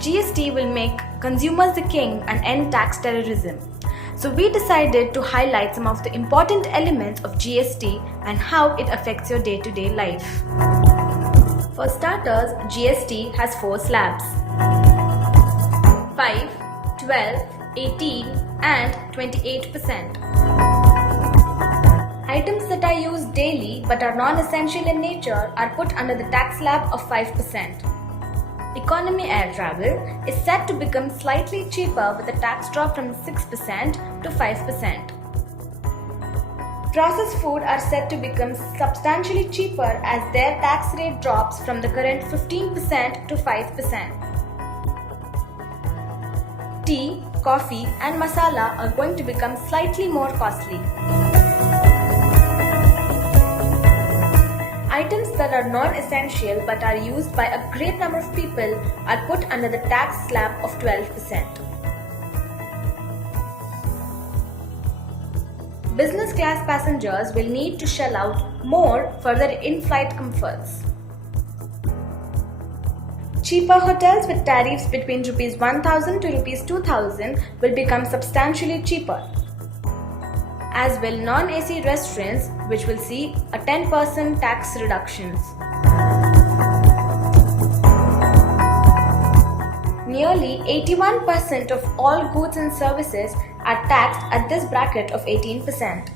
GST will make consumers the king and end tax terrorism. So we decided to highlight some of the important elements of GST and how it affects your day-to-day life. For starters, GST has 4 slabs: 5, 12, 18 and 28%. Items that are used daily but are non-essential in nature are put under the tax slab of 5%. Economy air travel is set to become slightly cheaper with a tax drop from 6% to 5%. Processed food are set to become substantially cheaper as their tax rate drops from the current 15% to 5%. Tea, coffee and masala are going to become slightly more costly. Items that are non-essential but are used by a great number of people are put under the tax slab of 12%. Business class passengers will need to shell out more for their in-flight comforts. Cheaper hotels with tariffs between Rs 1,000 to Rs 2,000 will become substantially cheaper, as will non-AC restaurants, which will see a 10% tax reductions. Nearly 81% of all goods and services are taxed at this bracket of 18%.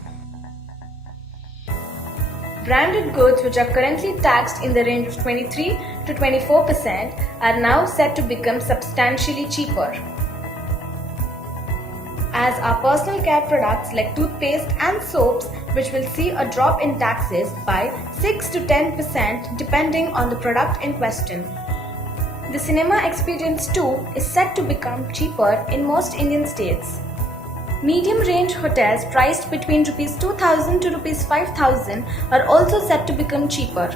Branded goods, which are currently taxed in the range of 23 to 24%, are now set to become substantially cheaper, as are personal care products like toothpaste and soaps, which will see a drop in taxes by 6 to 10% depending on the product in question. The cinema experience too is set to become cheaper in most Indian states. Medium range hotels priced between Rs 2,000 to Rs 5,000 are also set to become cheaper.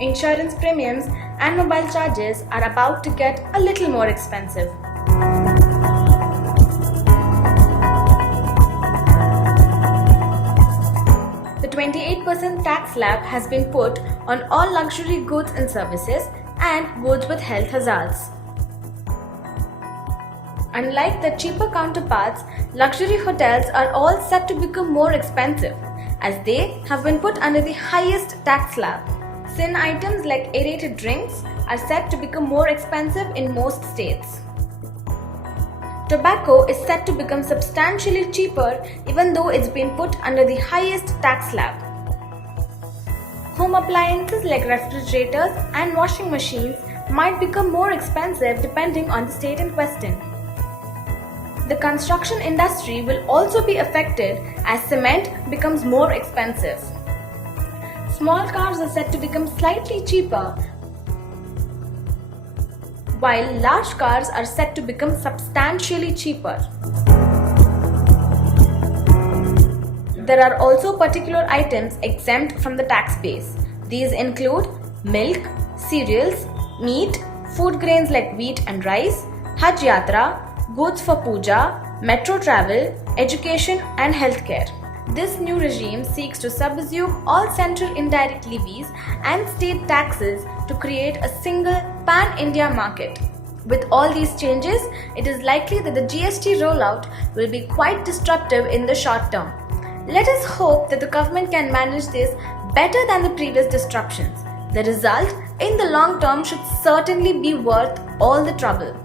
Insurance premiums and mobile charges are about to get a little more expensive. The 28% tax slab has been put on all luxury goods and services and goods with health hazards. Unlike their cheaper counterparts, luxury hotels are all set to become more expensive, as they have been put under the highest tax slab. Sin items like aerated drinks are set to become more expensive in most states. Tobacco is set to become substantially cheaper even though it's been put under the highest tax slab. Home appliances like refrigerators and washing machines might become more expensive depending on the state in question. The construction industry will also be affected as cement becomes more expensive. Small cars are set to become slightly cheaper, while large cars are set to become substantially cheaper. There are also particular items exempt from the tax base. These include milk, cereals, meat, food grains like wheat and rice, Hajj Yatra, goods for puja, metro travel, education and healthcare. This new regime seeks to subsume all central indirect levies and state taxes to create a single pan-India market. With all these changes, it is likely that the GST rollout will be quite disruptive in the short term. Let us hope that the government can manage this better than the previous disruptions. The result in the long term should certainly be worth all the trouble.